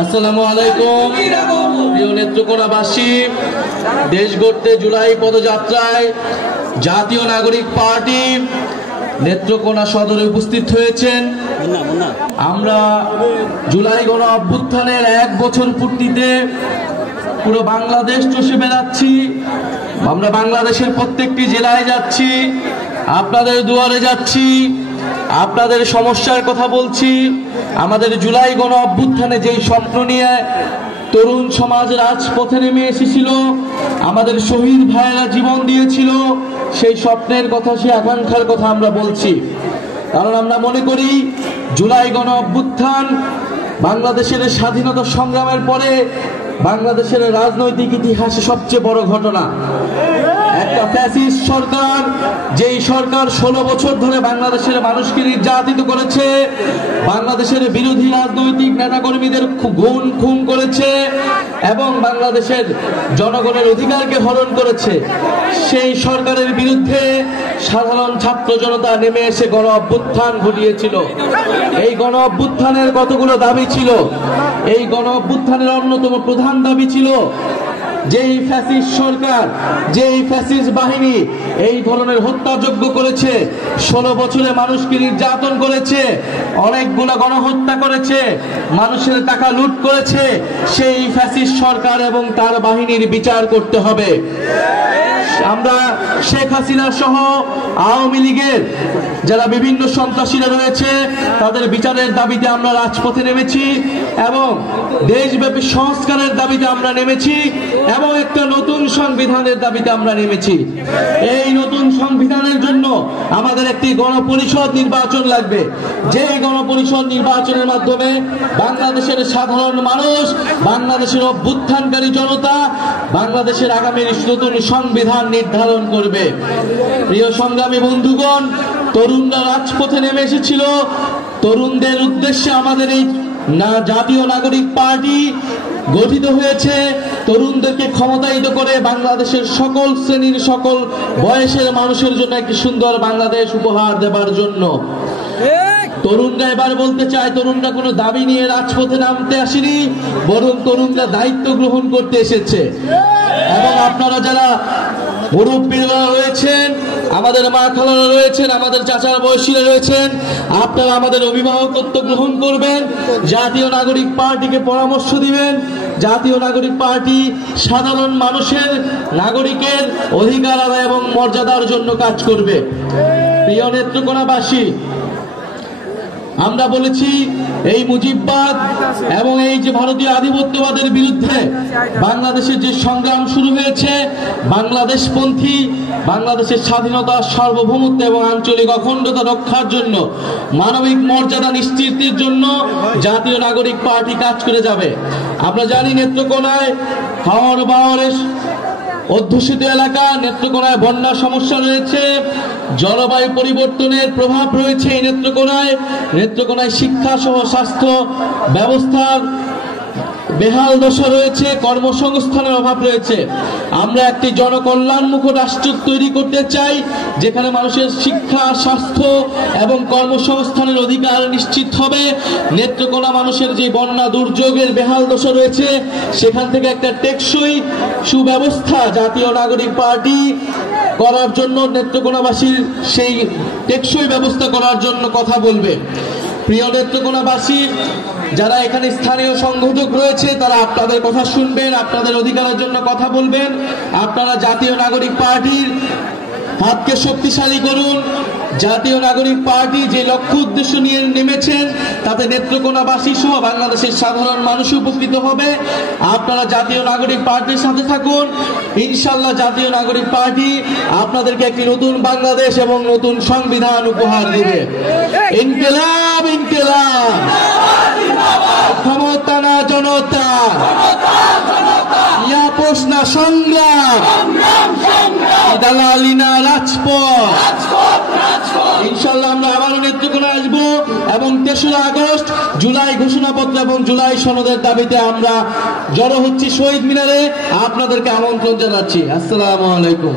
আসসালামু আলাইকুম প্রিয় নেত্রকোনাবাসী, দেশ গড়তে জুলাই পদযাত্রায় জাতীয় নাগরিক পার্টি নেত্রকোনা সদরে উপস্থিত হয়েছেন। আমরা জুলাই গণ অভ্যুত্থানের 1 বছর পূর্তিতে পুরো বাংলাদেশ চষে বেড়াচ্ছি। আমরা বাংলাদেশের প্রত্যেকটি জেলায় যাচ্ছি, আপনাদের দুয়ারে যাচ্ছি, আপনাদের সমস্যার কথা বলছি। আমাদের জুলাই গণ অভ্যুত্থানে যেই স্বপ্ন নিয়ে তরুণ সমাজ রাজপথে নেমে এসেছিল, আমাদের শহীদ ভাইয়েরা জীবন দিয়েছিল, সেই স্বপ্নের কথা, সেই আকাঙ্ক্ষার কথা আমরা বলছি। কারণ আমরা মনে করি জুলাই গণ অভ্যুত্থান বাংলাদেশের স্বাধীনতা সংগ্রামের পরে বাংলাদেশের রাজনৈতিক ইতিহাসে সবচেয়ে বড় ঘটনা। একটা ফ্যাসিস্ট সরকার, যেই সরকার 16 বছর ধরে বাংলাদেশের মানুষকে নির্যাতিত করেছে, বাংলাদেশের বিরোধী রাজনৈতিক নেতাকর্মীদের খুন করেছে এবং বাংলাদেশের জনগণের অধিকারকে হরণ করেছে, সেই সরকারের বিরুদ্ধে সাধারণ ছাত্র জনতা নেমে এসে গণ অভ্যুত্থান ঘটিয়েছিল। এই গণ অভ্যুত্থানের কতগুলো দাবি ছিল। এই গণ অভ্যুত্থানের অন্যতম প্রধান দাবি ছিল যেই ফ্যাসিস্ট সরকার, যেই ফ্যাসিস্ট বাহিনী এই ধরনের হত্যাযজ্ঞ করেছে, 16 বছরে মানুষকে নির্যাতন করেছে, অনেকগুলো গণহত্যা করেছে, মানুষের টাকা লুট করেছে, সেই ফ্যাসিস্ট সরকার এবং তার বাহিনীর বিচার করতে হবে। আমরা শেখ হাসিনা সহ আওয়ামী লীগের যারা বিভিন্ন সন্ত্রাসীরা রয়েছে তাদের বিচারের দাবিতে আমরা রাজপথে নেমেছি এবং দেশব্যাপী সংস্কারের দাবিতে আমরা নেমেছি এবং একটা নতুন সংবিধানের দাবিতে আমরা নেমেছি। এই নতুন সংবিধানের জন্য আমাদের একটি গণপরিষদ নির্বাচন লাগবে, যেই গণপরিষদ নির্বাচনের মাধ্যমে বাংলাদেশের সাধারণ মানুষ, বাংলাদেশের অভ্যুত্থানকারী জনতা বাংলাদেশের আগামীর নতুন সংবিধান নির্ধারণ করবে। প্রিয় সংগ্রামী বন্ধুগণ, তরুণরা রাজপথে নেমে এসেছিল। তরুণদের উদ্দেশ্যে আমাদের এই জাতীয় নাগরিক পার্টি গঠিত হয়েছে, তরুণদেরকে ক্ষমতায়িত করে বাংলাদেশের সকল শ্রেণীর, সকল বয়সের মানুষের জন্য একটি সুন্দর বাংলাদেশ উপহার দেবার জন্য। তরুণরা এবার বলতে চায়, তরুণরা কোনো দাবি নিয়ে রাজপথে নামতে আসেনি, বরং তরুণরা দায়িত্ব গ্রহণ করতে এসেছে। এবং আপনারা যারা মুরব্বীরা রয়েছেন, আমাদের মা খালারা রয়েছেন, আমাদের চাচার বয়সীরা রয়েছেন, আপনারা আমাদের অভিভাবকত্ব গ্রহণ করবেন, জাতীয় নাগরিক পার্টিকে পরামর্শ দিবেন। জাতীয় নাগরিক পার্টি সাধারণ মানুষের, নাগরিকের অধিকার আদায় এবং মর্যাদার জন্য কাজ করবে। প্রিয় নেত্রকোনাবাসী, আমরা বলেছি এই মুজিববাদ এবং এই যে ভারতীয় আধিপত্যবাদের বিরুদ্ধে বাংলাদেশের যে সংগ্রাম শুরু হয়েছে, বাংলাদেশপন্থী, বাংলাদেশের স্বাধীনতা, সার্বভৌমত্ব এবং আঞ্চলিক অখণ্ডতা রক্ষার জন্য, মানবিক মর্যাদা নিশ্চিতের জন্য জাতীয় নাগরিক পার্টি কাজ করে যাবে। আমরা জানি নেত্রকোনায় হাওর বাওয়ারের অধ্যুষিত এলাকা, নেত্রকোনায় বন্যার সমস্যা রয়েছে, জলবায়ু পরিবর্তনের প্রভাব রয়েছে এই নেত্রকোনায়। নেত্রকোনায় শিক্ষা সহ স্বাস্থ্য ব্যবস্থার বেহাল দশা রয়েছে, কর্মসংস্থানের অভাব রয়েছে। আমরা একটি জনকল্যাণমুখ রাষ্ট্র তৈরি করতে চাই, যেখানে মানুষের শিক্ষা, স্বাস্থ্য এবং কর্মসংস্থানের অধিকার নিশ্চিত হবে। নেত্রকোনা মানুষের যে বন্যা দুর্যোগের বেহাল দশা রয়েছে, সেখান থেকে একটা টেকসই সুব্যবস্থা জাতীয় নাগরিক পার্টি করার জন্য, নেত্রকোনাবাসীর সেই টেকসই ব্যবস্থা করার জন্য কথা বলবে। প্রিয় নেত্রকোনাবাসী, যারা এখানে স্থানীয় সংগঠক রয়েছে তারা আপনাদের কথা শুনবেন, আপনাদের অধিকারের জন্য কথা বলবেন। আপনারা জাতীয় নাগরিক পার্টির হাতকে শক্তিশালী করুন। জাতীয় নাগরিক পার্টি যে লক্ষ্য উদ্দেশ্য নিয়ে নেমেছেন তাতে নেত্রকোনাবাসী সহ বাংলাদেশের সাধারণ মানুষ উপকৃত হবে। আপনারা জাতীয় নাগরিক পার্টির সাথে থাকুন। ইনশাআল্লাহ জাতীয় নাগরিক পার্টি আপনাদেরকে একটি নতুন বাংলাদেশ এবং নতুন সংবিধান উপহার দেবে। ইনকিলাব ইনকিলাব, ক্ষমতা না জনতা, ইয়া প্রশ্ন সংগ্রাম, দালালি না রাজপথ। ইনশাআল্লাহ আমরা আবারও নেত্রকোনায় আসবো এবং 3রা আগস্ট জুলাই ঘোষণাপত্র এবং জুলাই সনদের দাবিতে আমরা জড়ো হচ্ছি শহীদ মিনারে। আপনাদেরকে আমন্ত্রণ জানাচ্ছি। আসসালামু আলাইকুম।